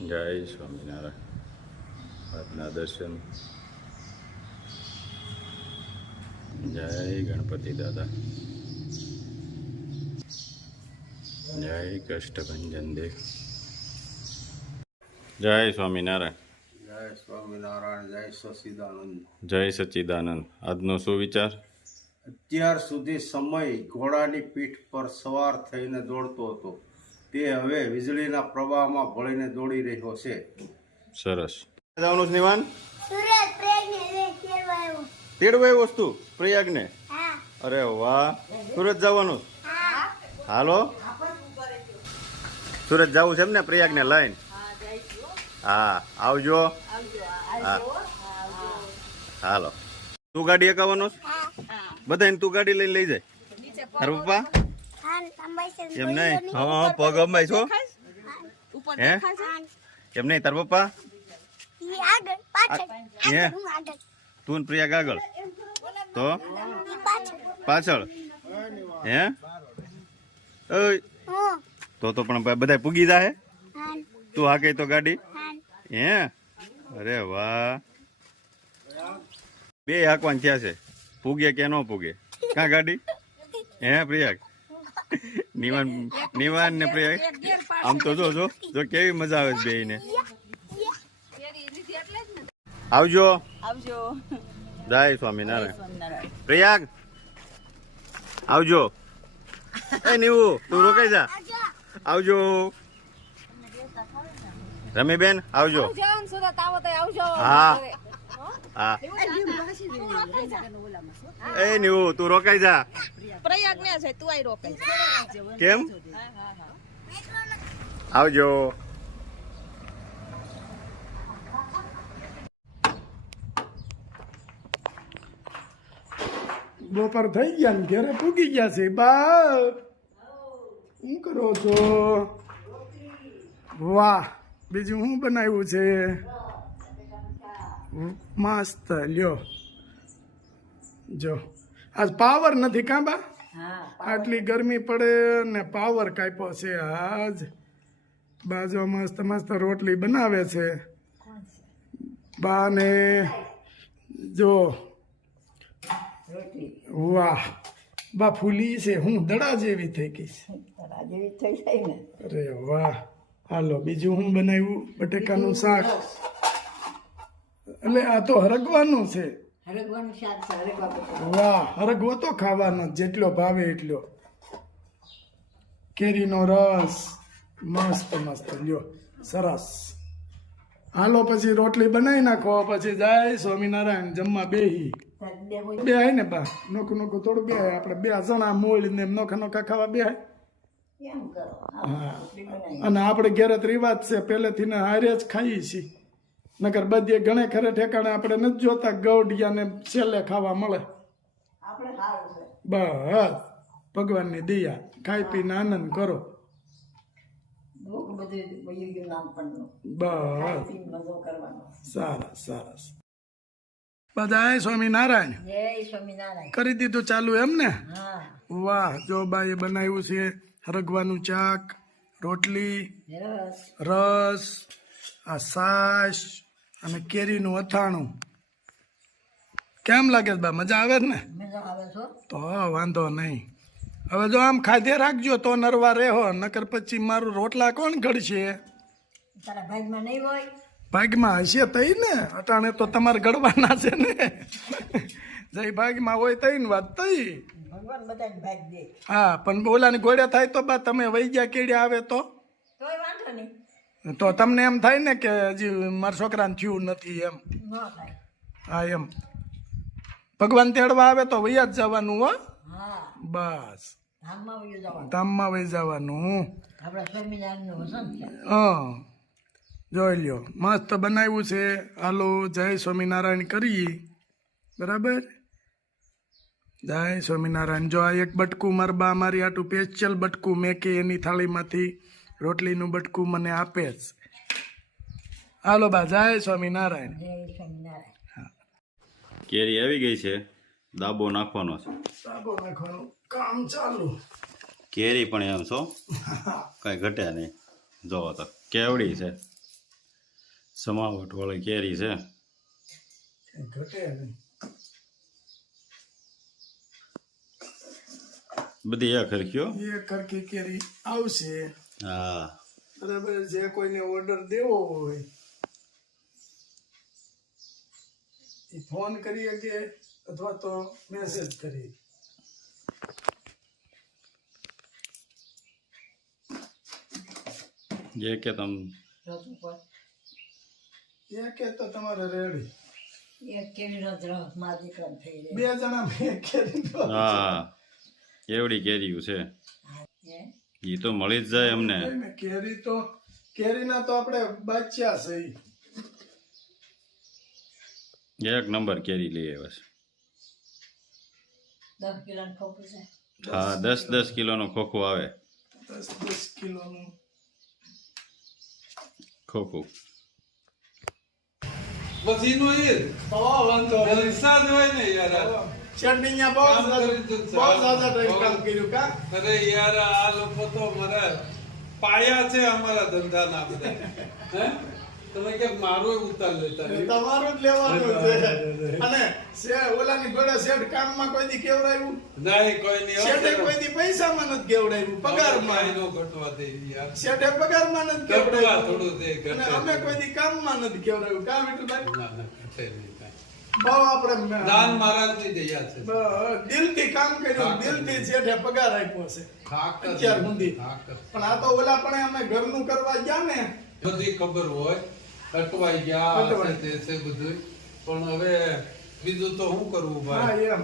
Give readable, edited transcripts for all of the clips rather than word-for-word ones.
જય સ્વામિનારાયણ. આજના દર્શન. જય ગણપતિ દાદા. જય કષ્ટભંજન દેવ. જય સ્વામિનારાયણ. જય સ્વામિનારાયણ. જય સચિદાનંદ. જય સચ્ચિદાનંદ. આજનો શું વિચાર? અત્યાર સુધી સમય ઘોડાની પીઠ પર સવાર થઈને દોડતો હતો, તે હવે વીજળીના પ્રવાહમાં ભળીને દોડી રહ્યો છે. સરસ. જવાનું છે નિવાન? સુરત પ્રયાગને તેડવા આવ્યો. તેડવા આવ્યો વસ્તુ પ્રયાગને? હા. અરે વાહ. સુરત જવાનું? હા. હાલો. સુરત જવું છે એમ ને, પ્રયાગને લઈને? હા, આવજો. હા, હાલો. તું ગાડી એકાવવાનો? બધાને તું ગાડી લઈને લઈ જાય? તારા પપ્પા? હા, અંબાઈ છે. એમ નહીં. હા, પગ અંબાઈ છો? હે? એમ નહીં, તારા પપ્પા? ઈ આગળ પાછળ. હે? આગળ, હું આગળ. તું ને પ્રયાગ આગળ, તો ઈ પાછળ. પાછળ. હે? ઓય, હું. તો પણ બધા પૂગી જાય. હા. તું હાકે તો ગાડી? હા. હે? અરે વાહ. બે હાકવાન થયા છે. પૂગે કે ન પૂગે? કાં ગાડી? હે પ્રયાગ? નિવાન ને પ્રયાગ આમ તો જો કેવી મજા આવે છે બેયને. આવજો. આવજો. જય સ્વામિનારાયણ. પ્રયાગ આવજો. એ નીવું તું રોકાઈ જા. આવજો. રમીબેન આવજો. હા હા. એ નીવું તું રોકાઈ જા. પ્રયાગ ને છે, તું આઈ રોકાઈ. કેમ? આવજો. બપોર થઈ ગયા ને ઘરે પૂગી ગયા છે. બા શું કરો છો? વાહ, બીજું શું બનાવ્યું છે? મસ્ત. લ્યો જો, આજ પાવર નથી કાં બા? આટલી ગરમી પડે ને પાવર કાપ્યો છે આજ. બાજો મસ્ત મસ્ત રોટલી બનાવે છે બા ને. જો વાહ, બા ફૂલી છે. હું દડા જેવી થઈ ગઈ છે. અરે વાહ. હાલો, બીજું હું બનાવ્યું? બટેકાનું શાક. એટલે આ તો હરગવાનું છે. વાહ, હરગવો તો ખાવાનો જેટલો ભાવે એટલો. કેરીનો રસ મસ્ત મસ્ત. લ્યો સરસ. હાલો, પછી રોટલી બનાવી નાખો, પછી જાય સ્વામિનારાયણ જમવા બેહી. બે હાય ને બા, નોખું નોખું થોડું બે હાય. આપણે બે જણા મોળ ને નોખા નોખા ખાવા બે હાય. હા, અને આપણે ઘેર જ રિવાજ છે પહેલેથી ને હારે જ ખાઈએ છીએ. નકર બધે ઘણે ખરે ઠેકાણે આપણે નથી જોતા ગૌડિયા ને છેલ્લે ખાવા મળે. બસ ભગવાનની દયા. ખાઈ પીને આનંદ કરો. બસ સરસ સરસ. બધા સ્વામિનારાયણ કરી દીધું ચાલુ એમ ને? વાહ. જો બાએ બનાવ્યું છે હરગવાનું શાક, રોટલી, રસ, આ છાશ અને કેરીનું અથાણું. કેમ લાગે છે બા? મજા આવે ને? તો વાંધો નહીં. હવે જો આમ ખાધે રાખજો તો નરવા રહેો, નકર પછી મારું રોટલા કોણ ઘડશે? ભાગમાં હશે તઈ ને. અટાણે તો તમારે ઘડવાના છે ને. જઈ ભાગમાં હોય તઈ ને વાત તઈ. હા, પણ ઓલાની ઘોડે થાય તો બા તમે વહી ગયા કેડી આવે તો તમને એમ થાય ને કે હજી મારા છોકરાને થયું નથી એમ. હા એમ. ભગવાન તેડવા આવે તો વૈયા જ જવાનું. હો બસ, ધામમાં વહી જવાનું. હા, જોઈ લ્યો મસ્ત બનાવ્યું છે. હાલો, જય સ્વામિનારાયણ કરીએ. બરાબર. જય સ્વામિનારાયણ. જો આ એક બટકું મારા બા મારી આટું સ્પેશિયલ બટકું મેં કે એની થાળીમાંથી રોટલીનું બટકું મને આપે જ. હાલો બા, જય સ્વામિનારાયણ. કેરી આવી ગઈ છે, દાબો નાખવાનો છે. સાબો નાખવાનું કામ ચાલુ. કેરી પણ એમ છો, કઈ ઘટે નહીં. જોવો તો કેવડી છે. સમાવટ વાળી કેરી છે. ઘટે નહીં. બધી આ ખરખ્યો. એ કરકી કેરી આવશે. હા બરાબર. જે કોઈને ઓર્ડર દેવો હોય એ ફોન કરી શકે અથવા તો મેસેજ કરી. જે કે તમ એ કે તો તમારે રેડી. એક કેવી નો દ્રહ માં દીકરા થઈ રહે 2 જણા મેં કેરી નો. હા એવડી કેરીઓ છે. હે ઈ તો મળી જ જાય અમને. કેરી તો કેરીના તો આપણે બાચ્યા છે ઈ. એક નંબર કેરી લઈ આવ્યા છે. 10 કિલો ખોખું છે. હા 10 કિલોનો ખોખું આવે. 10 કિલોનું ખોખું. પછી નો એ વાંધો નહીં. જલસા જ હોય ને યાર. ચટણીયા બહુ કામ કરી દીધું છે. બહુ સાદા ટાઈમ કામ કર્યું કા. અરે યાર આ લોકો તો મારા પાયા છે અમારા ધંધાના બધા. હે તમે કે મારો ઉતાર લેતા રહ્યો. તમારું જ લેવાનું છે. અને ઓલાની ઘોડે શેઠ કામમાં કોઈ દી કેવડાવ્યું નહીં કોઈ નહીં શેઠે કોઈ દી પૈસામાં નથી કેવડાવ્યું પગારમાં. નો ઘટવા દે યાર. શેઠે પગારમાં નથી ઘટવા કેવડાવ્યું થોડું દે અને ઘટે. અમે કોઈ દી કામમાં નથી કેવડાવ્યું કા વિઠુભાઈ. ના ના ઘટે નહીં કાંઈ. બહુ આપણે દાન મહારાજની દયા છે. દિલથી કામ કર્યું દિલથી શેઠે પગાર આપ્યો છે ઠાકર અત્યાર સુધી. ઠાકર. પણ આ તો ઓલા પણ અમે ઘરનું કરવા ગયા ને બધી ખબર હોય અટવાઈ ગયા અટવાઈ. છે તે છે બધું પણ હવે બીજું તો શું કરવું હા ભાઈ. એમ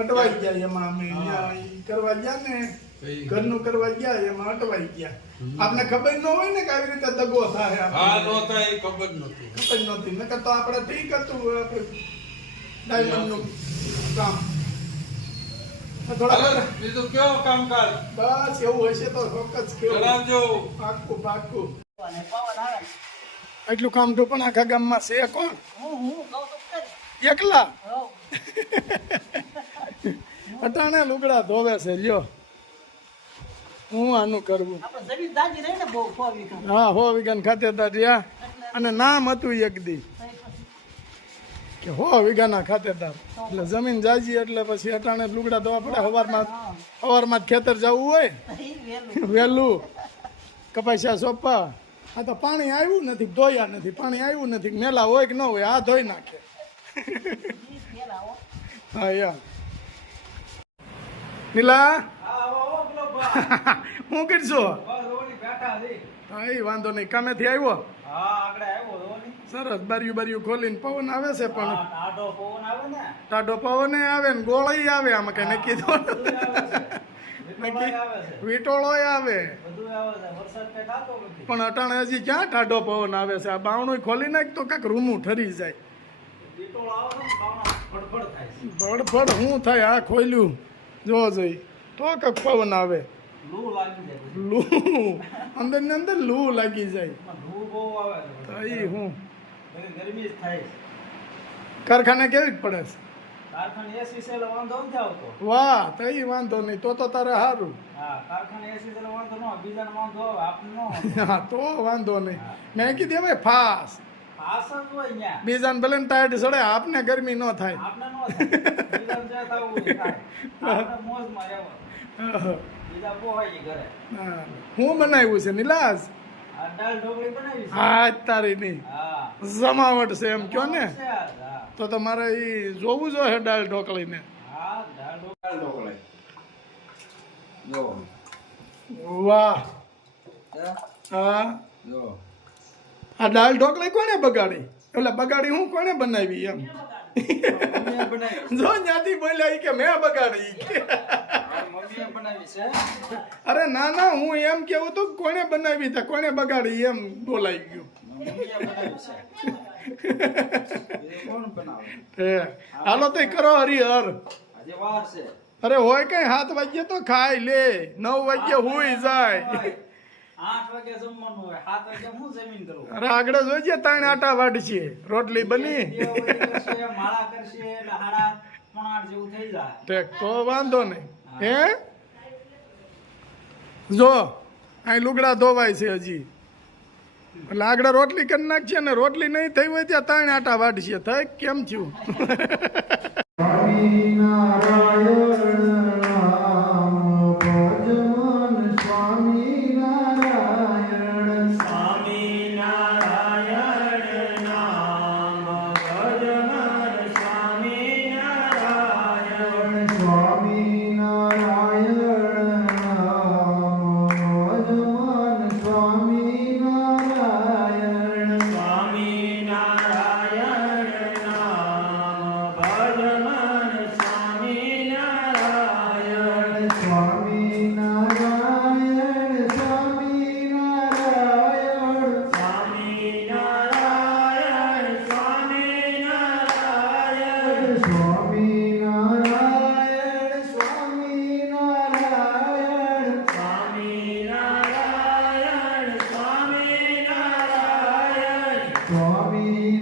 અટવાઈ ગયા એમાં અમે અહીંયા ઈ કરવા ગયા ને કઈ. ઘરનું કરવા ગયા એમાં અટવાઈ ગયા. આપને ખબર ન હોય ને કે આવી રીતે દગો થાય હા આપણને. નહોતા એ ખબર નહોતી. ખબર નહોતી નકર તો આપણે ઠીક હતું આપણે ડાયમંડનું કામ થોડા હાલો, બીજું કેવો કામકાજ બસ એવું હશે તો ચોક્કસ કેવું જણાવજો. પાક્કું પાક્કું. અને પવન આવે એટલું કામ તો પણ આખા ગામમાં છે કોણ હું કહું તો કરી એકલા હો અટાણે લુગડા ધોવે છે લ્યો હું આનું કરવું. આપણે જમીન દાજી રહી ને બહુ 4 વીઘા હા 100 વીઘાના ખાતેદાર રહ્યા અને નામ હતું એક દી કે 100 વીઘાના ખાતેદાર એટલે જમીન જાજી એટલે પછી અટાણે લુગડા ધોવા પડે. સવારમાં જ ખેતર જવું હોય વહેલું કપાસિયા સોંપવા. આ તો પાણી આવ્યું નથી ધોયા નથી પાણી આવ્યું નથી મેલા હોય કે ન હોય આ ધોઈ નાખે. હા યાર નીલા હું કરશો? હા એ વાંધો નહીં કામેથી આવ્યો સરસ. બારીયું ખોલીને પવન આવે છે પણ ટાઢો પવન આવે ને ગોળાઈ આવે આમાં કઈ નક્કી તો વીટોળો આવે પણ અટાણે હજી ક્યાં ટાઢો પવન આવે છે. આ બાવણું ખોલી નાખ તો કાંક રૂમું ઠરી જાય. ફડફડ શું થાય આ ખોલ્યું જો જોઈ તો કાંક પવન આવે. લૂ અંદર ને અંદર લૂ લાગી જાય તો ઈ હું કારખાને કેવી પડે છે? વાહ તો ઈ વાંધો નહીં તો તારે સારું. હા તો વાંધો નહીં. મેં કીધું ભાઈ ફાસ બીજાને ભલે ને ટાયર્ડ ચડે આપને ગરમી ન થાય. હું બનાવ્યું છે નિલાસ? હા તારી નહીં જમાવટ છે એમ કયો ને તો તમારે એ જોવું જોઈએ દાળ ઢોકળી ને. વાહ હા આ દાળ ઢોકળી કોને બગાડી? એટલે બગાડી હું કોને બનાવી એમ જો જ્યાંથી બોલ્યા ઈ કે મેં બગાડી. અરે ના ના હું એમ કેવું તો કોને બનાવી તા કોને બગાડી એમ બોલાઈ ગયું. હાલો તો કરો હરિહર. અરે હોય કઈ 7 વાગ્યે તો ખાઈ લે 9 વાગ્યે હુઈ જાય. 8 વાગે જમવાનું હોય 7 વાગે હું જમીન કરું. અરે આગળ જોઈજે 3 આટા વાડશે રોટલી બની માળા કરશે એટલે 8:30 જેવું થઈ જાય. ઠીક તો વાંધો નહીં. હે જો અહીં લુગડા ધોવાય છે હજી એટલે આગળ રોટલી કરી નાખશે ને રોટલી નહીં થઈ હોય ત્યાં ત્રણ આટા વાઢશે થાય કેમ થયું સ્વામી